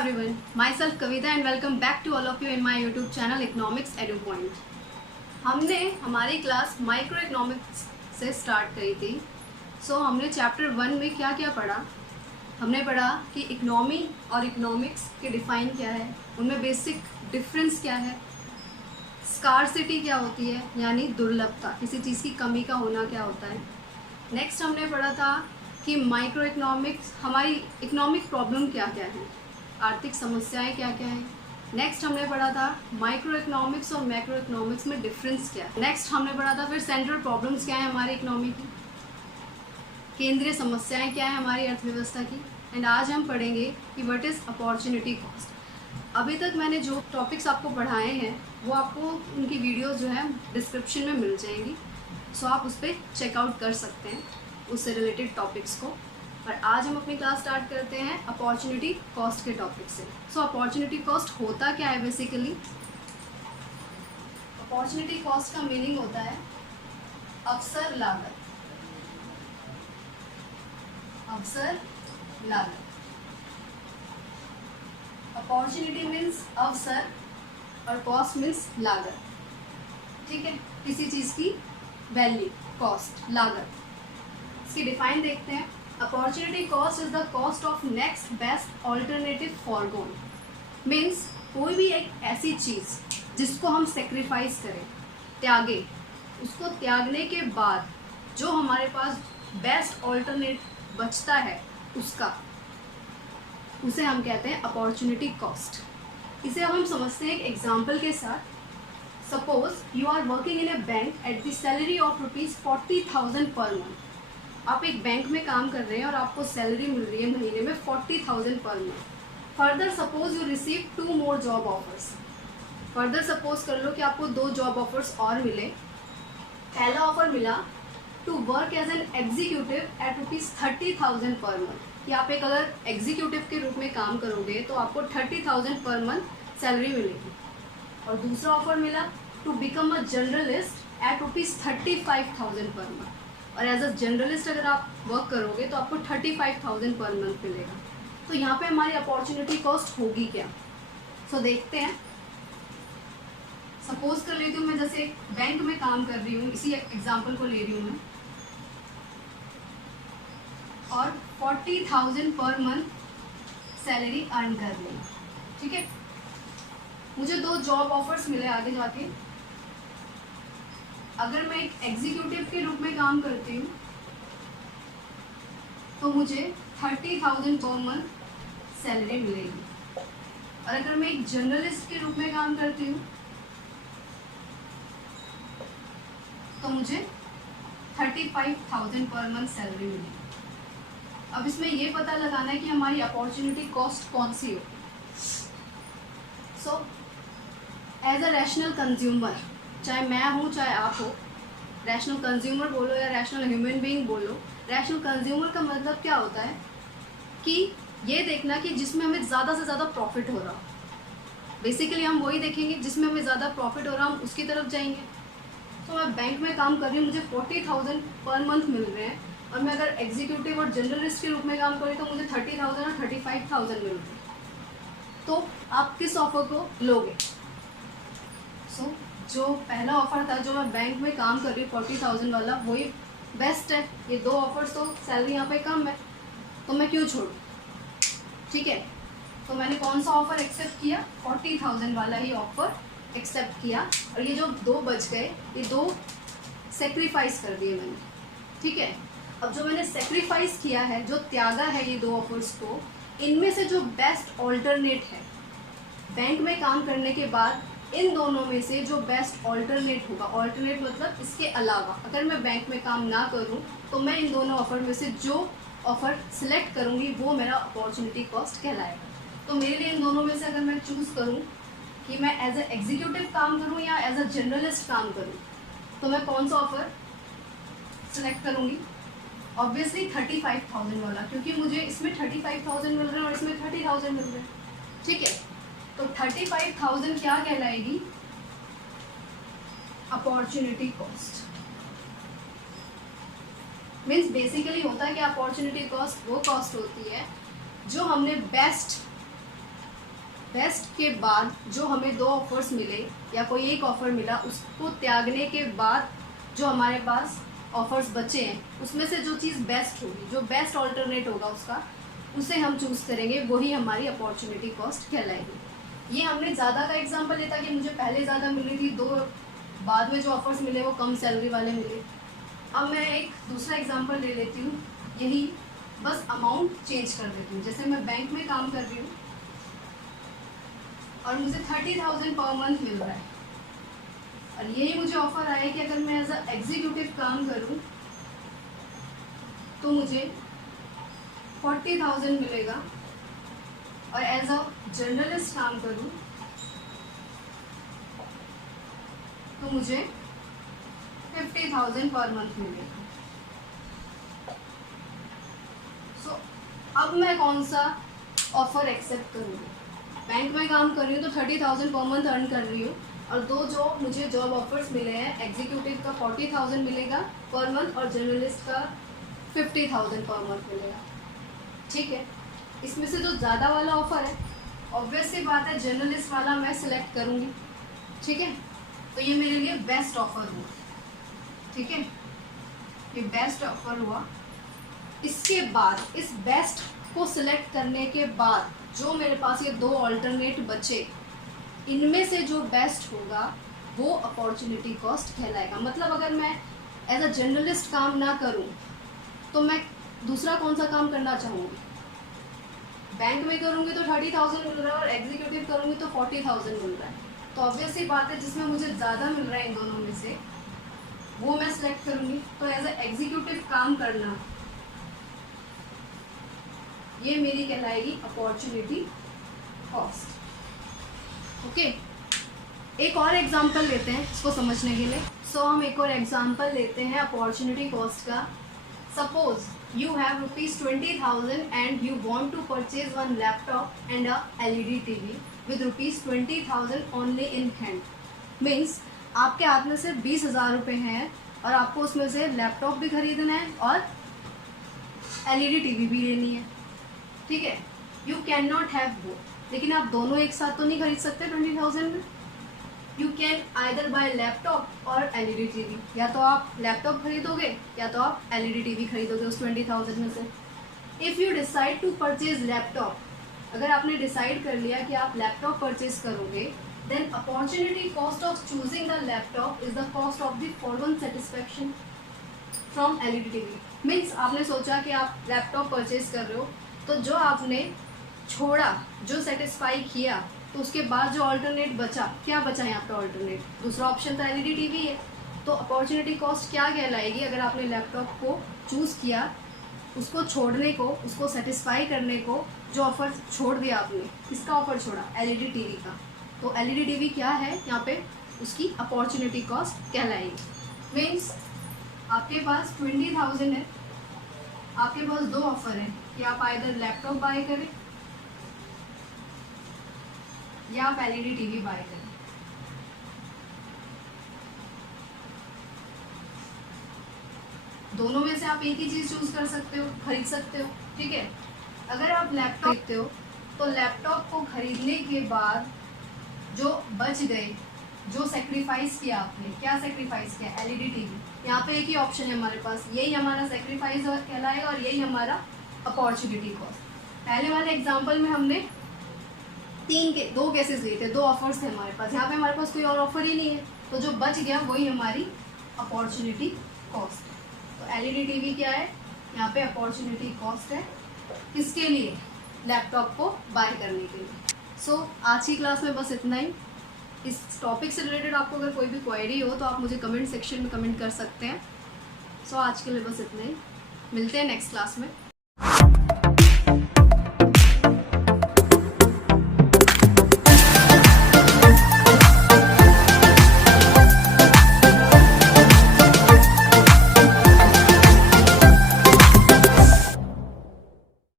everyone, myself Kavita and welcome back to all of you in my YouTube channel Economics Edu Point। हमने हमारी class micro economics से start करी थी। हमने chapter 1 में क्या क्या पढ़ा। हमने पढ़ा कि इकोनॉमी और इकोनॉमिक्स के डिफ़ाइन क्या है, उनमें बेसिक डिफरेंस क्या है, स्कार्सिटी क्या होती है यानी दुर्लभता, किसी चीज़ की कमी का होना क्या होता है। नेक्स्ट हमने पढ़ा था कि माइक्रो इकोनॉमिक्स हमारी इकोनॉमिक प्रॉब्लम क्या क्या है, आर्थिक समस्याएं क्या क्या हैं। नेक्स्ट हमने पढ़ा था माइक्रो इकोनॉमिक्स और मैक्रो इकोनॉमिक्स में डिफरेंस क्या है। नेक्स्ट हमने पढ़ा था फिर सेंट्रल प्रॉब्लम्स क्या है हमारी इकोनॉमी की, केंद्रीय समस्याएं क्या है हमारी अर्थव्यवस्था की। एंड आज हम पढ़ेंगे कि व्हाट इज़ अपॉर्चुनिटी कॉस्ट। अभी तक मैंने जो टॉपिक्स आपको पढ़ाए हैं वो आपको उनकी वीडियोस जो है डिस्क्रिप्शन में मिल जाएंगी, आप उस पर चेकआउट कर सकते हैं उससे रिलेटेड टॉपिक्स को। और आज हम अपनी क्लास स्टार्ट करते हैं अपॉर्चुनिटी कॉस्ट के टॉपिक से। अपॉर्चुनिटी कॉस्ट होता क्या है बेसिकली। अपॉर्चुनिटी कॉस्ट का मीनिंग होता है अवसर लागत। अवसर लागत, अपॉर्चुनिटी मीन्स अवसर और कॉस्ट मीन्स लागत। ठीक है, किसी चीज़ की वैल्यू, कॉस्ट, लागत। इसकी डिफाइन देखते हैं। Opportunity cost is the cost of next best alternative foregone. Means कोई भी एक ऐसी चीज़ जिसको हम सेक्रीफाइस करें, त्यागे, उसको त्यागने के बाद जो हमारे पास बेस्ट ऑल्टरनेट बचता है उसे हम कहते हैं अपॉर्चुनिटी कॉस्ट। इसे अब हम समझते हैं एक एग्जाम्पल के साथ। Suppose you are working in a bank at the salary of ₹40,000 per month. आप एक बैंक में काम कर रहे हैं और आपको सैलरी मिल रही है महीने में 40,000 per month. Further suppose you receive 2 more job offers. Further suppose कर लो कि आपको 2 जॉब ऑफर्स और मिले। पहला ऑफर मिला to work as an executive at ₹30,000 per month, कि आप एक अगर एग्जीक्यूटिव के रूप में काम करोगे तो आपको 30,000 पर मंथ सैलरी मिलेगी। और दूसरा ऑफर मिला to become a journalist at ₹35,000 per month, और एज अ जर्नलिस्ट अगर आप वर्क करोगे तो आपको 35,000 पर मंथ मिलेगा। तो यहाँ पे हमारी अपॉर्चुनिटी कॉस्ट होगी क्या। देखते हैं। सपोज कर लेती हूँ मैं जैसे एक बैंक में काम कर रही हूँ, इसी एग्जांपल को ले रही हूँ मैं, और 40,000 पर मंथ सैलरी अर्न कर रही हूँ। ठीक है, मुझे 2 जॉब ऑफर्स मिले आगे जाके। अगर मैं एक एग्जीक्यूटिव के रूप में काम करती हूँ तो मुझे 30,000 पर मंथ सैलरी मिलेगी, और अगर मैं एक जर्नलिस्ट के रूप में काम करती हूँ तो मुझे 35,000 पर मंथ सैलरी मिलेगी। अब इसमें ये पता लगाना है कि हमारी अपॉर्चुनिटी कॉस्ट कौन सी हो। एज अ रैशनल कंज्यूमर, चाहे मैं हूँ चाहे आप हो, रैशनल कंज्यूमर बोलो या रैशनल ह्यूमन बीइंग बोलो, रैशनल कंज्यूमर का मतलब क्या होता है कि ये देखना कि जिसमें हमें ज़्यादा से ज़्यादा प्रॉफिट हो रहा हो। बेसिकली हम वही देखेंगे जिसमें हमें ज़्यादा प्रॉफिट हो रहा हम उसकी तरफ जाएंगे। मैं बैंक में काम कर रही हूँ, मुझे 40,000 पर मंथ मिल रहे हैं, और मैं अगर एग्जीक्यूटिव और जर्नलिस्ट के रूप में काम कर रही हूँ तो मुझे 30,000 और 35,000 मिल रहे हैं। तो आप किस ऑफर को लोगे। जो पहला ऑफर था जो मैं बैंक में काम कर रही हूँ 40,000 वाला, वही बेस्ट है। ये 2 ऑफर्स तो सैलरी यहाँ पे कम है तो मैं क्यों छोड़ूँ। ठीक है, तो मैंने कौन सा ऑफर एक्सेप्ट किया, 40,000 वाला ही ऑफर एक्सेप्ट किया, और ये जो 2 बच गए ये 2 सेक्रीफाइस कर दिए मैंने। ठीक है, अब जो मैंने सेक्रीफाइस किया है, जो त्यागा है ये 2 ऑफर्स को, इनमें से जो बेस्ट ऑल्टरनेट है बैंक में काम करने के बाद, इन दोनों में से जो बेस्ट ऑल्टरनेट होगा, ऑल्टरनेट मतलब इसके अलावा अगर मैं बैंक में काम ना करूं तो मैं इन दोनों ऑफर में से जो ऑफर सिलेक्ट करूंगी वो मेरा अपॉर्चुनिटी कॉस्ट कहलाएगा। तो मेरे लिए इन दोनों में से अगर मैं चूज़ करूं कि मैं एज ए एग्जीक्यूटिव काम करूं या एज अ जर्नलिस्ट काम करूं, तो मैं कौन सा ऑफर सिलेक्ट करूंगी। ऑब्वियसली 35,000 वाला, क्योंकि मुझे इसमें 35,000 मिल रहे हैं और इसमें 30,000 मिल रहे हैं। ठीक है, तो 35,000 क्या कहलाएगी, अपॉर्चुनिटी कॉस्ट। मीन्स बेसिकली होता है कि अपॉर्चुनिटी कॉस्ट वो कॉस्ट होती है जो हमने बेस्ट बेस्ट के बाद जो हमें 2 ऑफर्स मिले या कोई एक ऑफ़र मिला, उसको त्यागने के बाद जो हमारे पास ऑफर्स बचे हैं उसमें से जो चीज़ बेस्ट होगी, जो बेस्ट ऑल्टरनेट होगा उसका, उसे हम चूज़ करेंगे, वही हमारी अपॉर्चुनिटी कॉस्ट कहलाएगी। ये हमने ज़्यादा का एग्जांपल लेता कि मुझे पहले ज़्यादा मिल रही थी, 2 बाद में जो ऑफर्स मिले वो कम सैलरी वाले मिले। अब मैं एक दूसरा एग्जांपल ले लेती हूँ, यही बस अमाउंट चेंज कर देती हूँ। जैसे मैं बैंक में काम कर रही हूँ और मुझे 30,000 पर मंथ मिल रहा है, और यही मुझे ऑफर आया कि अगर मैं एज अ एग्जीक्यूटिव काम करूँ तो मुझे 40,000 मिलेगा, और एज अ जर्नलिस्ट काम करूँ तो मुझे 50,000 पर मंथ मिलेगा। सो अब मैं कौन सा ऑफर एक्सेप्ट करूँगी? बैंक में काम कर रही हूँ तो 30,000 पर मंथ अर्न कर रही हूँ, और जो मुझे जॉब ऑफर्स मिले हैं, एग्जीक्यूटिव का 40,000 मिलेगा पर मंथ और जर्नलिस्ट का 50,000 पर मंथ मिलेगा। ठीक है, इसमें से जो ज़्यादा वाला ऑफर है, ऑब्वियस सी बात है जर्नलिस्ट वाला मैं सिलेक्ट करूँगी। ठीक है, तो ये मेरे लिए बेस्ट ऑफर हुआ। ठीक है, ये बेस्ट ऑफर हुआ। इसके बाद इस बेस्ट को सिलेक्ट करने के बाद जो मेरे पास ये 2 ऑल्टरनेट बचे, इनमें से जो बेस्ट होगा वो अपॉर्चुनिटी कॉस्ट कहलाएगा। मतलब अगर मैं एज अ जर्नलिस्ट काम ना करूं तो मैं दूसरा कौन सा काम करना चाहूँगी? बैंक में करूँगी तो 30,000 मिल रहा है, और एग्जीक्यूटिव करूँगी तो 40,000 मिल रहा है। तो ऑब्वियस सी बात है जिसमें मुझे ज़्यादा मिल रहा है इन दोनों में से, वो मैं सिलेक्ट करूँगी। तो एज अ एग्जीक्यूटिव काम करना, ये मेरी कहलाएगी अपॉर्चुनिटी कॉस्ट। ओके, एक और एग्जांपल लेते हैं इसको समझने के लिए। सो हम एक और एग्जांपल लेते हैं अपॉर्चुनिटी कॉस्ट का। Suppose you have rupees 20,000 and you want to purchase one laptop and a LED TV with rupees 20,000 only in hand. Means आपके हाथ में सिर्फ 20,000 रुपये हैं और आपको उसमें से लैपटॉप भी खरीदना है और LED TV भी लेनी है। ठीक है, you can not have both, लेकिन आप दोनों एक साथ तो नहीं खरीद सकते 20,000 में। You can either bye laptop और LED TV, या तो आप लैपटॉप खरीदोगे या तो आप LED TV खरीदोगे उस 20,000 में से। If you decide to purchase laptop, अगर आपने डिसाइड कर लिया कि आप लैपटॉप परचेज करोगे, then opportunity cost of choosing the laptop is the cost of the following satisfaction from LED TV। Means आपने सोचा कि आप लैपटॉप परचेज कर रहे हो, तो जो आपने छोड़ा, जो सेटिस्फाई किया, तो उसके बाद जो ऑल्टरनेट बचा, क्या बचा यहाँ पे ऑल्टरनेट? दूसरा ऑप्शन तो LED TV है। तो अपॉर्चुनिटी कॉस्ट क्या कहलाएगी? अगर आपने लैपटॉप को चूज़ किया, उसको छोड़ने को, उसको सेटिस्फाई करने को, जो ऑफ़र छोड़ दिया आपने, किसका ऑफ़र छोड़ा? LED TV का। तो LED TV क्या है यहाँ पे? उसकी अपॉर्चुनिटी कॉस्ट कहलाएगी। मीन्स आपके पास 20,000 है, आपके पास 2 ऑफ़र हैं कि आप आइदर लैपटॉप बाय करें या आप LED TV बाय करें। दोनों में से आप एक ही चीज़ चूज़ कर सकते हो, खरीद सकते हो। ठीक है, अगर आप लैपटॉप खरीदते हो तो लैपटॉप को खरीदने के बाद जो बच गए, जो सेक्रीफाइस किया आपने, क्या सेक्रीफाइस किया? LED TV। यहाँ पे एक ही ऑप्शन है हमारे पास, यही हमारा सेक्रीफाइस कहलाएगा और यही हमारा अपॉर्चुनिटी कॉस्ट। पहले वाले एग्जाम्पल में हमने 2 केसेस लिए थे, 2 ऑफर्स थे हमारे पास। यहाँ पे हमारे पास कोई और ऑफर ही नहीं है, तो जो बच गया वही हमारी अपॉर्चुनिटी कॉस्ट है। तो LED TV क्या है? यहाँ पे अपॉर्चुनिटी कॉस्ट है, किसके लिए? लैपटॉप को बाय करने के लिए। सो आज की क्लास में बस इतना ही। इस टॉपिक से रिलेटेड आपको अगर कोई भी क्वेरी हो तो आप मुझे कमेंट सेक्शन में कमेंट कर सकते हैं। सो आज के लिए बस इतना ही, मिलते हैं नेक्स्ट क्लास में।